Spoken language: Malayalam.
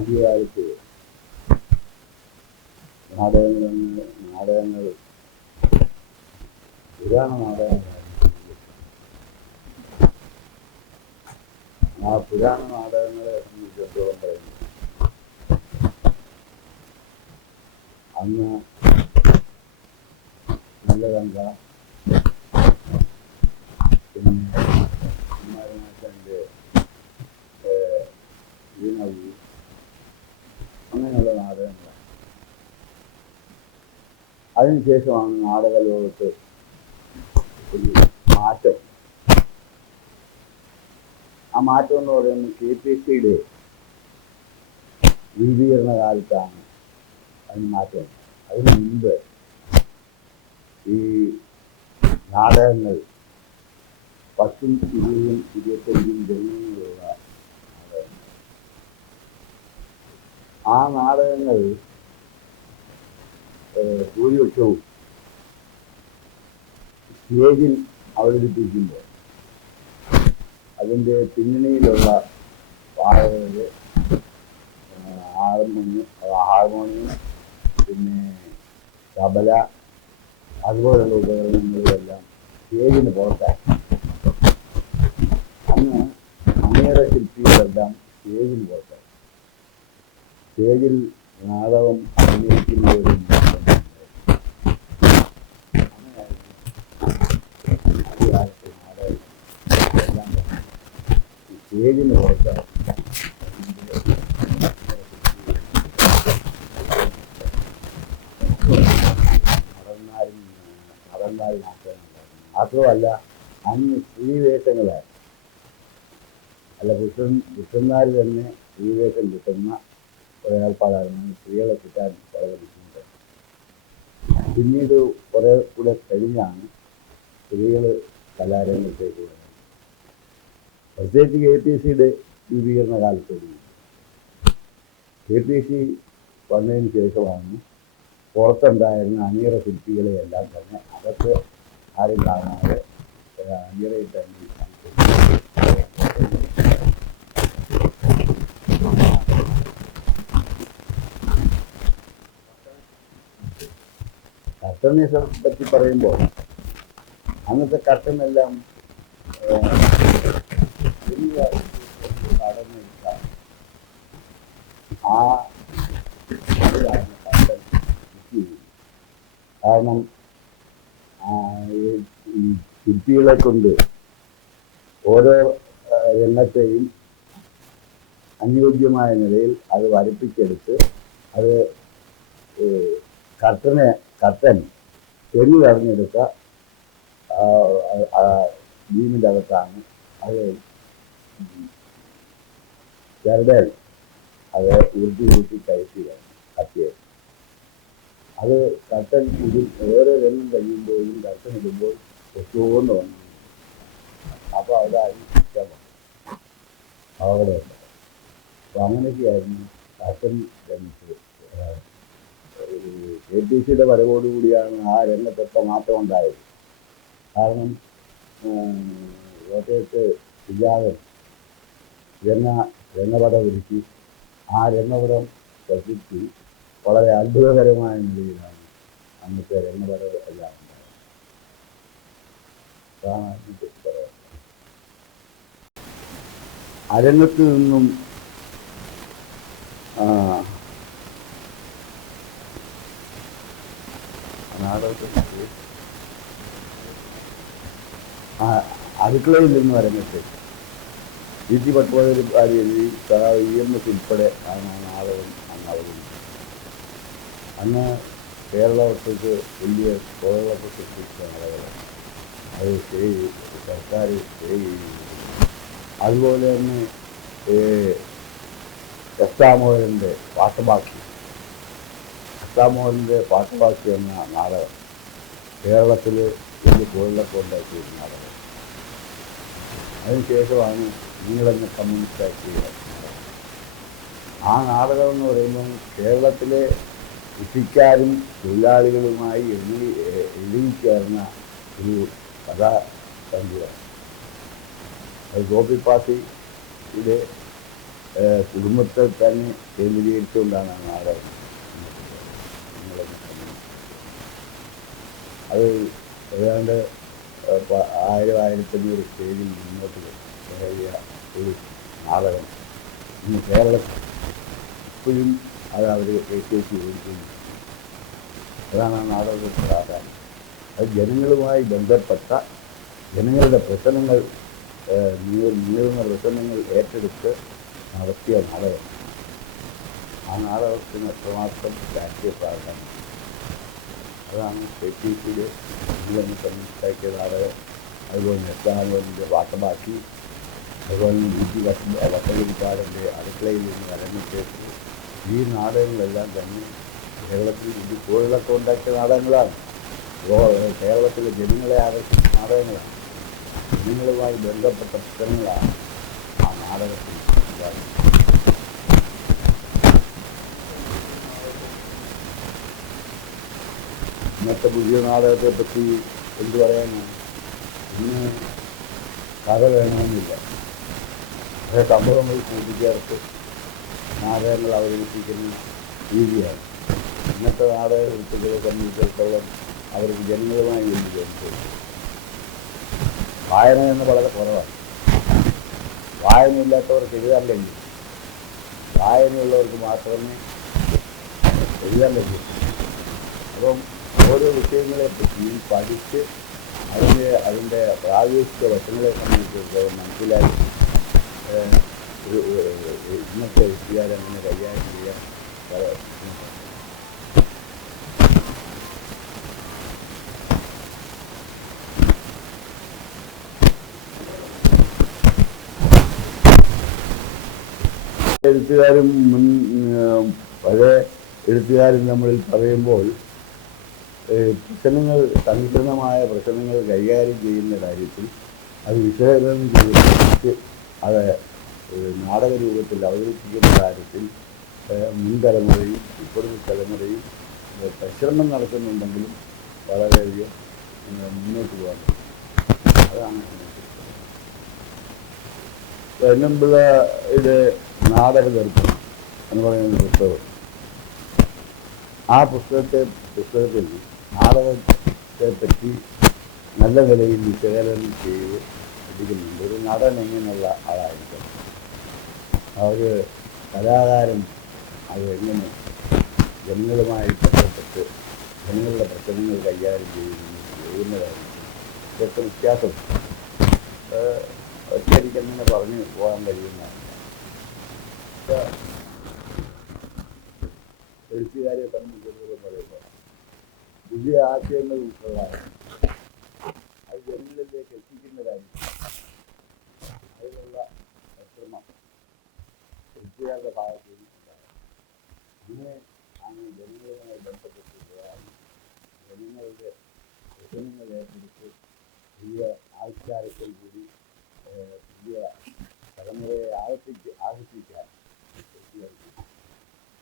ആദ്യകാലത്ത് നാടകങ്ങൾ നാടകങ്ങൾ. പുരാണ നാടകങ്ങൾ ആ പുരാണ നാടകങ്ങളെ സംബന്ധിച്ചിടത്തോളം പറയുന്നു. അന്ന് നല്ലതങ്ക അങ്ങനെയുള്ള നാടകങ്ങളാണ് അതിനുശേഷമാണ് നാടക ലോകത്ത് മാറ്റം. ആ മാറ്റം എന്ന് പറയുന്നത് കെ പി എസ് സിയുടെ രൂപീകരണ കാലത്താണ് അതിന് മാറ്റം. അതിന് മുൻപ് ഈ നാടകങ്ങൾ പത്തും ഇരുപതും ഇരുപത്തഞ്ചും ജനങ്ങളുള്ള ആ നാടകങ്ങൾ ഭൂരിപക്ഷവും സ്റ്റേജിൽ അവതരിപ്പിക്കുമ്പോൾ അതിന്റെ പിന്നണിയിലുള്ള പാടകര് ഹാർമോണിയം ഹാർമോണിയം പിന്നെ തബല അതുപോലുള്ള ഉപകരണങ്ങളുമെല്ലാം സ്റ്റേജിന് പുറത്താക്കി. അന്ന് അങ്ങേറെ ശില്പികളെല്ലാം സ്റ്റേജിന് പുറത്താക്കി. സ്റ്റേജിൽ നാടകം അഭിനയിക്കുന്നവരും സ്റ്റേജിന് പുറത്താണ് നടന്നാലും നടന്നാൽ മാത്രമല്ല അന്ന് സ്ത്രീവേഷങ്ങളായി അല്ല പുരുഷൻ പുരുഷന്മാർ തന്നെ സ്ത്രീവേഷം കിട്ടുന്ന ഒരേർപ്പാടായിരുന്നു സ്ത്രീകളെ കിട്ടാൻ വളരെ ബുദ്ധിമുട്ട് പിന്നീട് കുറേ കൂടെ കഴിഞ്ഞാണ് സ്ത്രീകൾ കലാരംഗത്തേക്ക് വരുന്നത് പ്രത്യേകിച്ച് കെ പി എസ് സിയുടെ രൂപീകരണ കാലത്ത് കെ പി എസ് സി വന്നതിന് ശേഷമാണ് പുറത്തുണ്ടായിരുന്ന അണിയറ ശില്പികളെ എല്ലാം തന്നെ അകത്ത് ആരും കാണാതെ അണിയറയിൽ തന്നെ കർട്ടനെ പറ്റി പറയുമ്പോൾ അന്നത്തെ കർട്ടനെല്ലാം ചെയ്യുന്നത്. കാരണം ശില്പികളെ കൊണ്ട് ഓരോ രംഗത്തെയും അനുയോജ്യമായ നിലയിൽ അത് വരപ്പിച്ചെടുത്ത് അത് കർട്ടനെ കർട്ടൻ തെറി അറിഞ്ഞെടുത്ത ഭീമിന്റെ അകത്താണ് അത് ചരടൽ അത് ഉരുട്ടി ഉരുട്ടി കയറ്റി കത്തിയത് അത് കട്ടൻ ഇതിൽ ഓരോ രംഗം കഴിയുമ്പോഴും കട്ടൻ ഇടുമ്പോൾ ഒത്തുകൊണ്ട് വന്നു അപ്പോൾ അതായി ഇഷ്ടം അവിടെ. അപ്പോൾ അങ്ങനെയൊക്കെയായിരുന്നു കട്ടൻ രംഗത്ത് കെ ടി സിയുടെ വരവോടുകൂടിയാണ് ആ രംഗത്തൊക്കെ മാറ്റം ഉണ്ടായത്. കാരണം കോട്ടയത്ത് ഇല്ലാതെ രംഗ രംഗപടം ഒരുക്കി ആ രംഗപടം പ്രസിദ്ധി വളരെ അത്ഭുതകരമായ നിലയിലാണ് അന്നത്തെ രംഗപടം എല്ലാം ഉണ്ടായത് അരംഗത്ത് നിന്നും ആ, നാടകത്തിൽ ആ അടുക്കളയിൽ നിന്ന് അരങ്ങത്ത് ഇ ടി പത്മനാഭൻ എഴുതി എസ് ഉൾപ്പെടെ ആണ് നാടകം അന്ന് അവതരിപ്പിച്ചത് അന്ന് കേരള വർഷത്ത് വലിയ കോളൊക്കെ സൃഷ്ടിച്ച നാടകമാണ്. അത് സ്റ്റേ സർക്കാർ സ്റ്റേ ചെയ്തു അതുപോലെ തന്നെ എസ്താമോഹന്റെ പാട്ടുബാക്കി എസ്താമോഹന്റെ പാട്ടുബാക്കി എന്ന നാടകം കേരളത്തിൽ വലിയ കോളിലൊക്കെ ഉണ്ടാക്കിയ നാടകം അതിനുശേഷമാണ് നിങ്ങളെന്നെ കമ്മ്യൂണിസ്റ്റ് ആക്കിയത് ആ നാടകം എന്ന് പറയുമ്പം കേരളത്തിലെ കൃഷിക്കാരും തൊഴിലാളികളുമായി എഴുതി എഴുതിച്ചേർന്ന ഒരു കഥാസന്ധിയാണ് അത് ഗോപി പാസിയുടെ കുടുംബത്തെ തന്നെ കേന്ദ്രീകരിച്ചുകൊണ്ടാണ് ആ നാടകം അത് ഏതാണ്ട് ആയിരം ആയിരത്തഞ്ഞൂറ് പേരിൽ മുന്നോട്ട് കയറിയ ഒരു നാടകം. ഇന്ന് കേരളത്തിൽ ഇപ്പോഴും അത് അവർ ഏറ്റേക്ക് ഓടിക്കുന്നു അതാണ് ആ നാടകത്തിന്റെ പ്രാധാന്യം. അത് ജനങ്ങളുമായി ബന്ധപ്പെട്ട ജനങ്ങളുടെ പ്രശ്നങ്ങൾ നീളുന്ന പ്രശ്നങ്ങൾ ഏറ്റെടുത്ത് നടത്തിയ നാടകം. ആ നാടകത്തിന് എത്രമാത്രം രാഷ്ട്രീയ പ്രാധാന്യം. അതാണ് കെ ടി സിയിൽ ഇംഗ്ലണ്ട് സംയുക്താക്കിയ നാടകം. അതുപോലെ നെസ്താനോലിന്റെ വാട്ടമാക്കി. അതുപോലെ ഇഞ്ചി വസ വസതിരിക്കാരന്റെ അടുക്കളയിൽ നിന്ന് അരങ്ങിട്ടേക്ക് ഈ നാടകങ്ങളെല്ലാം തന്നെ കേരളത്തിൽ ഇത് കോഴികളൊക്കെ ഉണ്ടാക്കിയ നാടകങ്ങളാണ്. കേരളത്തിലെ ജനങ്ങളെ ആകർഷിച്ച നാടകങ്ങളാണ്. ജനങ്ങളുമായി ബന്ധപ്പെട്ട പുസ്തകങ്ങളാണ് ആ നാടകത്തിൽ ഇന്നത്തെ പുതിയ നാടകത്തെ പറ്റി എന്ത് പറയാനാണ്? ഇന്ന് കഥ വേണമെന്നില്ല. പക്ഷേ സംഭവങ്ങൾ കൂട്ടിച്ചേർത്ത് നാടകങ്ങൾ അവതരിപ്പിക്കുന്ന രീതിയാണ്. ഇന്നത്തെ നാടക കൃത്യങ്ങളെ സംബന്ധിച്ചിടത്തോളം അവർക്ക് ജനങ്ങളുമായി ബന്ധമില്ല വായന എന്ന് വളരെ കുറവാണ്. വായനയില്ലാത്തവർക്ക് എഴുതാൻ കഴിയും. വായനയുള്ളവർക്ക് മാത്രമേ എഴുതാൻ കഴിയൂ. അപ്പം ഓരോ വിഷയങ്ങളെ പറ്റിയും പഠിച്ച് അതിന്റെ അതിന്റെ പ്രാദേശിക വശങ്ങളെ സംബന്ധിച്ചിടത്തോളം മനസ്സിലാക്കി. ഇന്നത്തെ വിദ്യാലയങ്ങൾ കൈകാര്യം ചെയ്യാൻ എഴുത്തുകാരും മുൻ പഴയ എഴുത്തുകാരും നമ്മളിൽ പറയുമ്പോൾ പ്രശ്നങ്ങൾ സങ്കീർണമായ പ്രശ്നങ്ങൾ കൈകാര്യം ചെയ്യുന്ന കാര്യത്തിൽ അത് വിശകലനം ചെയ്ത് അത് നാടക രൂപത്തിൽ അവതരിപ്പിക്കുന്ന കാര്യത്തിൽ മുൻതലമുറയും മുൻ തലമുറയും ഇപ്പോഴത്തെ തലമുറയും പരിശ്രമം നടത്തുന്നുണ്ടെങ്കിലും വളരെയധികം മുന്നോട്ട് പോകാൻ. അതാണ് ഇതിനകത്ത്. വെണ്ണമ്പിളയുടെ നാടക ദർപ്പണം എന്ന് പറയുന്ന പുസ്തകം ആ പുസ്തകത്തെ പുസ്തകത്തിൽ നാടകത്തെ പറ്റി നല്ല നിലയിൽ വിശകലനം ചെയ്ത് പഠിക്കുന്നുണ്ട്. ഒരു നടൻ എങ്ങനെയുള്ള ആളായിരിക്കും ഒരു കലാകാരൻ അത് എങ്ങനെ ജനങ്ങളുമായി ബന്ധപ്പെട്ട് ജനങ്ങളുടെ പ്രശ്നങ്ങൾ കൈകാര്യം ചെയ്യുന്നു ചെയ്യുന്നതായിരിക്കും ഇതൊക്കെ വ്യത്യാസം. ഒറ്റയടിക്ക് പറഞ്ഞ് പോകാൻ കഴിയുന്ന എഴുത്തുകാരെ സംബന്ധിച്ചിടത്തോളം പറയുമ്പോൾ പുതിയ ആശയങ്ങൾ ഉൾക്കൊള്ളാൻ അത് ജനങ്ങളിലേക്ക് എത്തിക്കുന്നതായിരിക്കും അതിനുള്ള ശ്രമം ഭാഗത്ത്